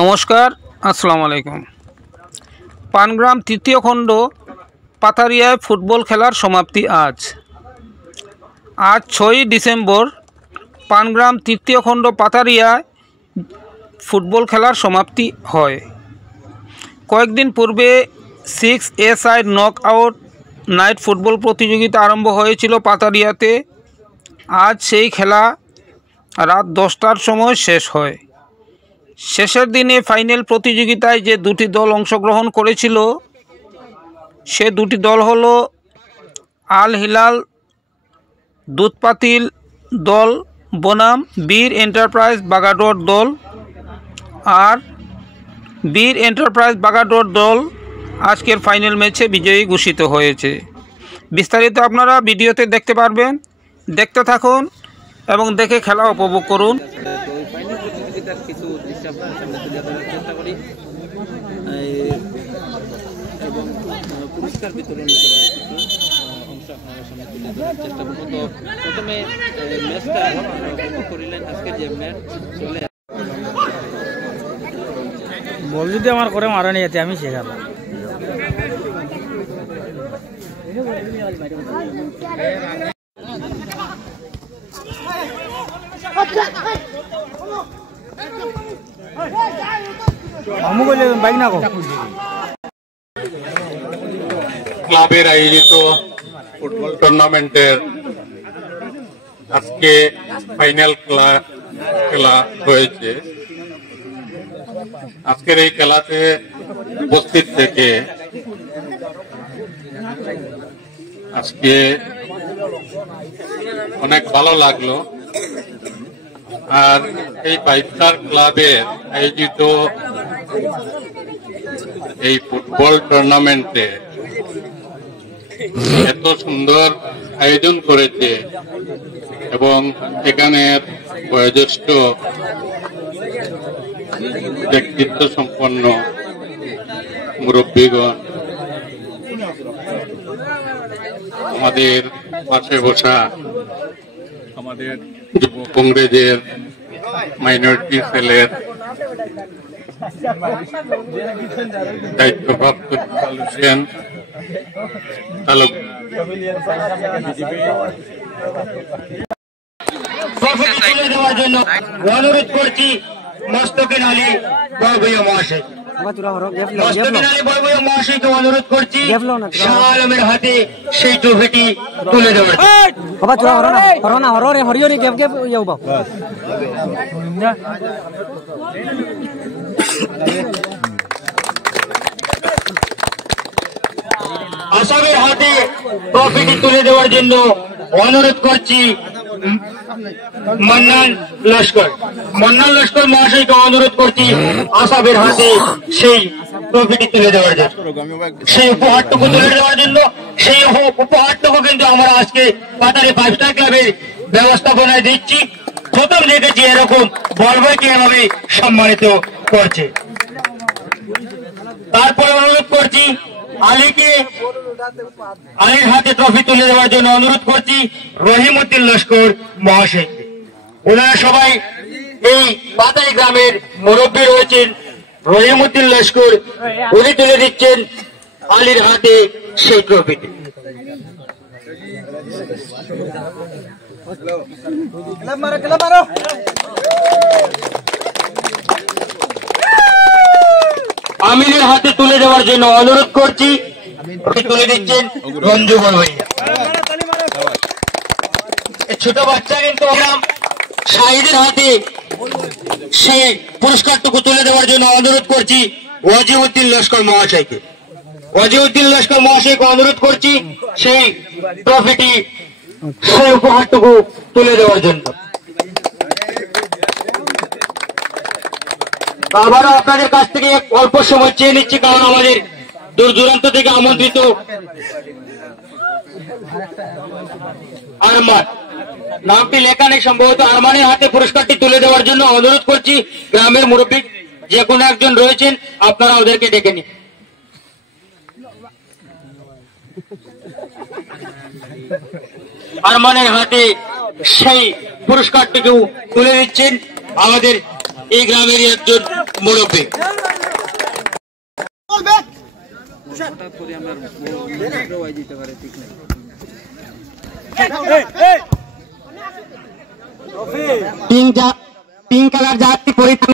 নমস্কার, আসসালামু আলাইকুম। পানগ্রাম তৃতীয় খণ্ড পাথারিয়ায় ফুটবল খেলার সমাপ্তি আজ 6ই ডিসেম্বর পানগ্রাম তৃতীয় খণ্ড পাথারিয়ায় ফুটবল খেলার সমাপ্তি হয়। কয়েকদিন পূর্বে 6A side knock out night football প্রতিযোগিতা আরম্ভ হয়েছিল পাথারিয়াতে। আজ সেই খেলা রাত 10টার সময় শেষ হয়। শেষের দিনে ফাইনাল প্রতিযোগিতায় যে দুটি দল অংশগ্রহণ করেছিল সে দুটি দল হলো আল হিলাল দুধপাতিল দল বনাম বীর এন্টারপ্রাইজ বাগাডোর দল, আর বীর এন্টারপ্রাইজ বাগাডোর দল আজকের ফাইনাল ম্যাচে বিজয়ী ঘোষিত হয়েছে। বিস্তারিত আপনারা ভিডিওতে দেখতে পারবেন, দেখতে থাকুন এবং দেখে খেলা উপভোগ করুন। কিছু দৃশ্য আপনার সামনে তুলে ধরার চেষ্টা করি এবং পুরস্কার বিতরণ করার কিছু অংশ আপনার সামনে তুলে ধরার চেষ্টা করব। তো প্রথমে ম্যাচটা উপভোগ করিলেন। আজকের যে ম্যাচ চলে বল যদি আমার করে মারা নিয়ে যেতে আমি শেখাবো। ক্লাবের আয়োজিত ফুটবল টুর্নামেন্টের আজকে ফাইনাল খেলা হয়েছে। আজকের এই খেলাতে উপস্থিত থেকে আজকে অনেক ভালো লাগলো। আর এই বাইস্টার ক্লাবের আয়োজিত এই ফুটবল টুর্নামেন্টে এত সুন্দর আয়োজন করেছে এবং এখানের বয়োজ্যেষ্ঠ ব্যক্তিত্ব সম্পন্ন মুরব্বীগণ, আমাদের পাশে বসা আমাদের যুব কংগ্রেসের মাইনরিটি সেলের দায়িত্বপ্রাপ্ত হোসেন তুলে দেওয়ার জন্য অনুরোধ করছি মস্তকিন আলী বড়ভূয়া মহাশয়। মস্তকিন আলী বড়ভূয়া মহাশয়কে অনুরোধ করছি শাহ আলমের হাতে সেই ট্রফিটি তুলে দেওয়ার। আসামের হাতে ট্রফিটি তুলে দেওয়ার জন্য অনুরোধ করছি মান্নান লস্কর মহাশয়কে অনুরোধ করছি আসামের হাতে সেই ট্রফিটি তুলে দেওয়ার জন্য, সেই উপহারটুকু তুলে দেওয়ার জন্য। সেই উপহারটুকু কিন্তু আমরা আজকে পাতারি 5 স্টার ক্লাবের ব্যবস্থাপনায় দিচ্ছি। প্রথম দেখেছি এরকম বলবয়কে এভাবে সম্মানিত করছে। তারপরে অনুরোধ করছি আলীর হাতে ট্রফি তুলে দেওয়ার জন্য অনুরোধ করছি রহিমউদ্দিন লস্কর মহাশয়কে। ওনারা সবাই এই পাতাই গ্রামের মুরব্বী রয়েছেন। রহিমউদ্দিন লস্কর উনি তুলে দিচ্ছেন আলীর হাতে সেই ট্রফিটি। আমিনের হাতে তুলে দেওয়ার জন্য অনুরোধ করছি, তুলে দিচ্ছেন রঞ্জু বড়ভাইয়া। ছোট বাচ্চা কিন্তু শাহিদের হাতে সেই পুরস্কারটুকু তুলে দেওয়ার জন্য অনুরোধ করছি ওয়াজিউদ্দিন লস্কর মহাশয়কে। ওয়াজিউদ্দিন লস্কর মহাশয়কে অনুরোধ করছি সেই ট্রফিটি, সেই উপহারটুকু তুলে দেওয়ার জন্য। আবারও আপনাদের কাছ থেকে অল্প সময় চেয়ে নিচ্ছি, কারণ আমাদের দূর দূরান্ত থেকে আমন্ত্রিত আরমান, নামটি লেখা নেই সম্ভবত, আরমানের হাতে পুরস্কারটি তুলে দেওয়ার জন্য অনুরোধ করছি গ্রামের মুরব্বী যে কোনো একজন রয়েছেন, আপনারা ওদেরকে ডেকে নিন। আরমানের হাতে সেই পুরস্কারটিকেও তুলে দিচ্ছেন আমাদের এই গ্রামেরই একজন মুরব্বী। হঠাৎ করে আমরা দিতে পারে ঠিক নাই। পিঙ্ক কালার জার্সি পরিধান